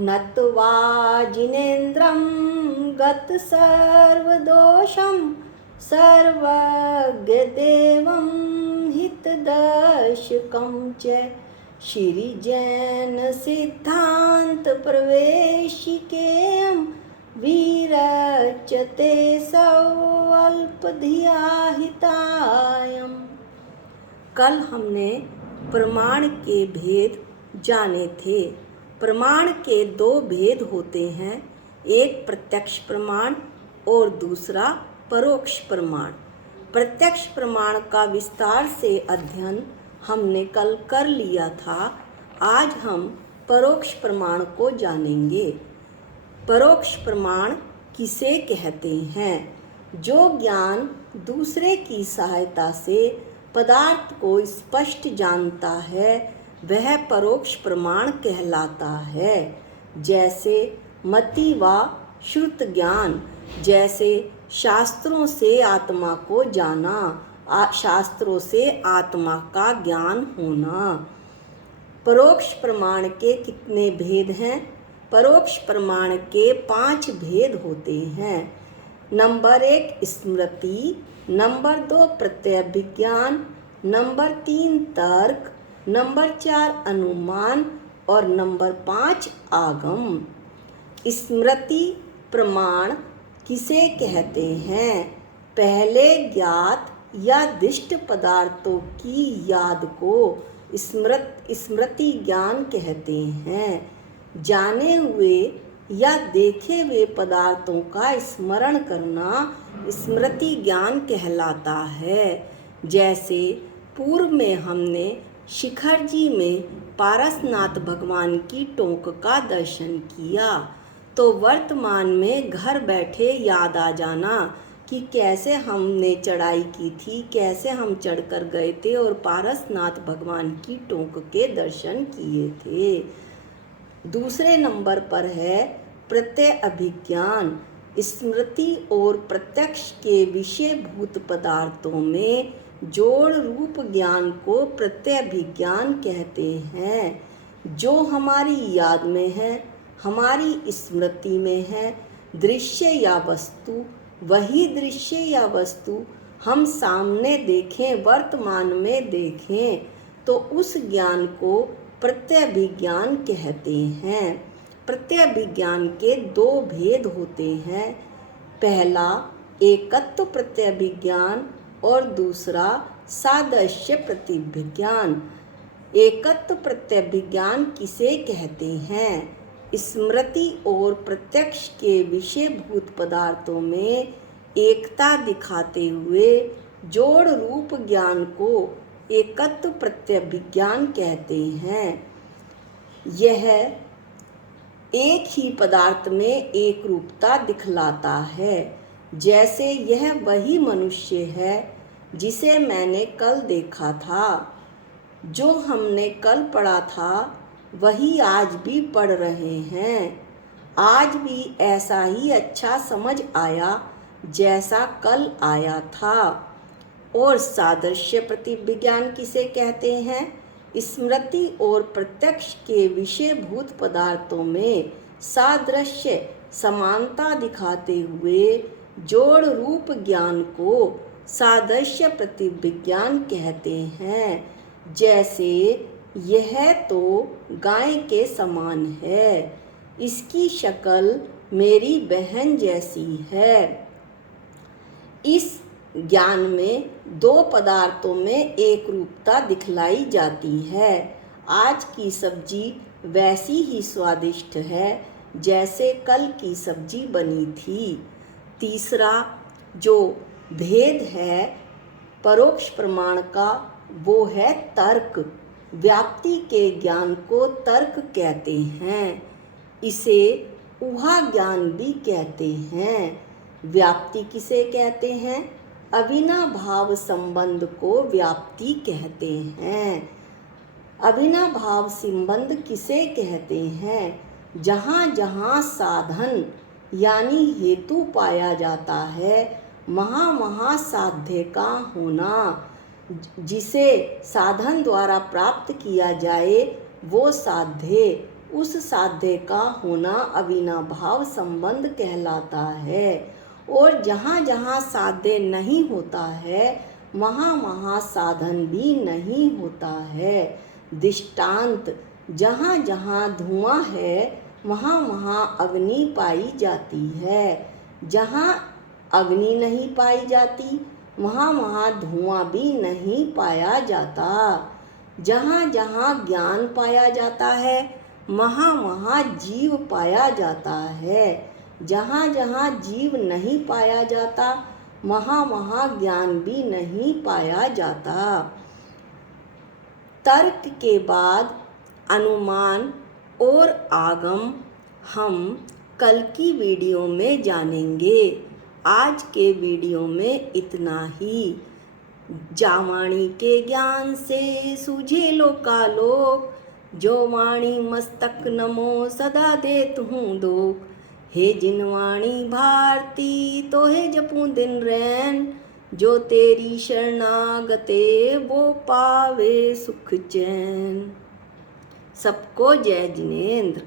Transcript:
नत्वा जिनेन्द्रं गतसर्वदोषं सर्वज्ञदेवं हितदर्शकं च श्रीजैनसिद्धान्तप्रवेशिकेयं विरच्यते सौअल्पधिया हितायम्। कल हमने प्रमाण के भेद जाने थे। प्रमाण के दो भेद होते हैं, एक प्रत्यक्ष प्रमाण और दूसरा परोक्ष प्रमाण। प्रत्यक्ष प्रमाण का विस्तार से अध्ययन हमने कल कर लिया था। आज हम परोक्ष प्रमाण को जानेंगे। परोक्ष प्रमाण किसे कहते हैं? जो ज्ञान दूसरे की सहायता से पदार्थ को स्पष्ट जानता है वह परोक्ष प्रमाण कहलाता है। जैसे मति व श्रुत ज्ञान, जैसे शास्त्रों से आत्मा को जाना, शास्त्रों से आत्मा का ज्ञान होना। परोक्ष प्रमाण के कितने भेद हैं? परोक्ष प्रमाण के 5 भेद होते हैं। नंबर 1 स्मृति, नंबर 2 प्रत्यभिज्ञान, नंबर 3 तर्क, नंबर 4 अनुमान और नंबर 5 आगम। स्मृति प्रमाण किसे कहते हैं? पहले ज्ञात या दिष्ट पदार्थों की याद को स्मृति ज्ञान कहते हैं। जाने हुए या देखे हुए पदार्थों का स्मरण करना स्मृति ज्ञान कहलाता है। जैसे पूर्व में हमने शिखर जी में पारसनाथ भगवान की टोंक का दर्शन किया, तो वर्तमान में घर बैठे याद आ जाना कि कैसे हमने चढ़ाई की थी, कैसे हम चढ़कर गए थे और पारसनाथ भगवान की टोंक के दर्शन किए थे। दूसरे नंबर पर है प्रत्यय अभिज्ञान। स्मृति और प्रत्यक्ष के विषयभूत पदार्थों में जोड़ रूप ज्ञान को प्रत्यय अभिज्ञान कहते हैं। जो हमारी याद में है, हमारी स्मृति में है, दृश्य या वस्तु, वही दृश्य या वस्तु हम सामने देखें, वर्तमान में देखें, तो उस ज्ञान को प्रत्यय अभिज्ञान कहते हैं। प्रत्यय अभिज्ञान के 2 भेद होते हैं। पहला एकत्व प्रत्यय अभिज्ञान और दूसरा सादृश्य प्रतिभिज्ञान। एकत्व प्रत्यय अभिज्ञान किसे कहते हैं? स्मृति और प्रत्यक्ष के विषयभूत पदार्थों में एकता दिखाते हुए जोड़ रूप ज्ञान को एकत्व प्रत्यय अभिज्ञान कहते हैं। यह एक ही पदार्थ में एक रूपता दिखलाता है। जैसे यह वही मनुष्य है जिसे मैंने कल देखा था। जो हमने कल पढ़ा था वही आज भी पढ़ रहे हैं। आज भी ऐसा ही अच्छा समझ आया जैसा कल आया था। और सादृश्य प्रतिविज्ञान किसे कहते हैं? स्मृति और प्रत्यक्ष के विषयभूत पदार्थों में सादृश्य समानता दिखाते हुए जोड़ रूप ज्ञान को सादृश्य प्रतिविज्ञान कहते हैं। जैसे यह तो गाय के समान है, इसकी शक्ल मेरी बहन जैसी है। इस ज्ञान में 2 पदार्थों में एक रूपता दिखलाई जाती है। आज की सब्जी वैसी ही स्वादिष्ट है जैसे कल की सब्जी बनी थी। तीसरा जो भेद है परोक्ष प्रमाण का वो है तर्क। व्याप्ति के ज्ञान को तर्क कहते हैं। इसे ऊहा ज्ञान भी कहते हैं। व्याप्ति किसे कहते हैं? अविनाभाव संबंध को व्याप्ति कहते हैं। अविनाभाव संबंध किसे कहते हैं? जहाँ जहाँ साधन यानी हेतु पाया जाता है, वहाँ साध्य का होना। जिसे साधन द्वारा प्राप्त किया जाए वो साध्य उस साध्य का होना अविनाभाव संबंध कहलाता है। और जहाँ जहाँ साध्य नहीं होता है वहाँ वहाँ साधन भी नहीं होता है। दृष्टांत, जहाँ जहाँ धुआं है वहाँ वहाँ अग्नि पाई जाती है। जहाँ अग्नि नहीं पाई जाती वहाँ वहाँ धुआं भी नहीं पाया जाता। जहाँ जहाँ ज्ञान पाया जाता है वहाँ वहाँ जीव पाया जाता है। जहाँ जहाँ जीव नहीं पाया जाता वहाँ वहाँ ज्ञान भी नहीं पाया जाता। तर्क के बाद अनुमान और आगम हम कल की वीडियो में जानेंगे। आज के वीडियो में इतना ही। जावाणी के ज्ञान से सूझे लोकालोक, जो वाणी मस्तक नमो सदा देत हूँ दोख। हे जिनवाणी भारती तो हे जपूं दिन रैन, जो तेरी शरणागते वो पावे सुख चैन। सबको जय जिनेंद्र।